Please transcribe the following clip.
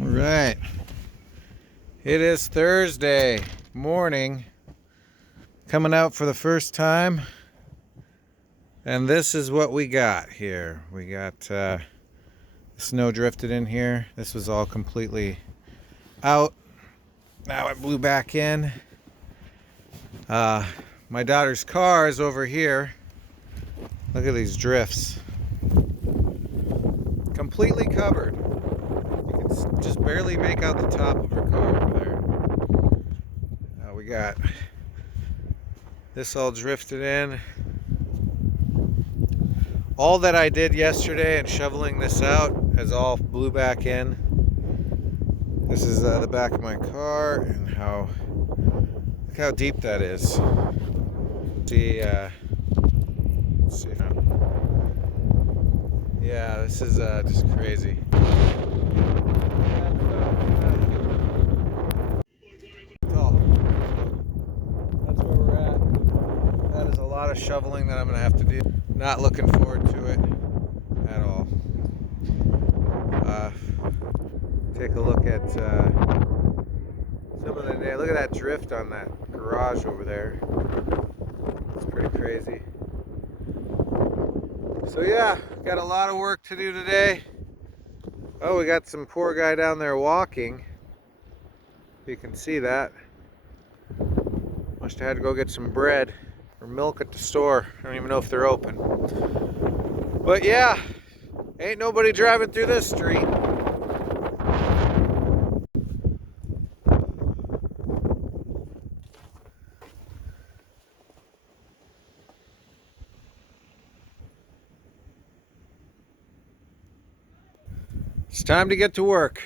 All right. It is Thursday morning, coming out for the first time, and this is what we got here. We got snow drifted in here. This was all completely out. Now it blew back in. My daughter's car is over here. Look at these drifts. Completely covered. You can just barely make out the top of her car over there. We got this all drifted in. All that I did yesterday in shoveling this out has all blew back in. This is the back of my car, and look how deep that is. See, let's see now. Yeah, this is just crazy. That's where we're at. That is a lot of shoveling that I'm gonna have to do. Not looking forward to it at all. Take a look at some of the. Look at that drift on that garage over there. It's pretty crazy. So yeah, got a lot of work to do today. Oh, we got some poor guy down there walking. You can see that. Must have had to go get some bread or milk at the store. I don't even know if they're open. But yeah, ain't nobody driving through this street. It's time to get to work.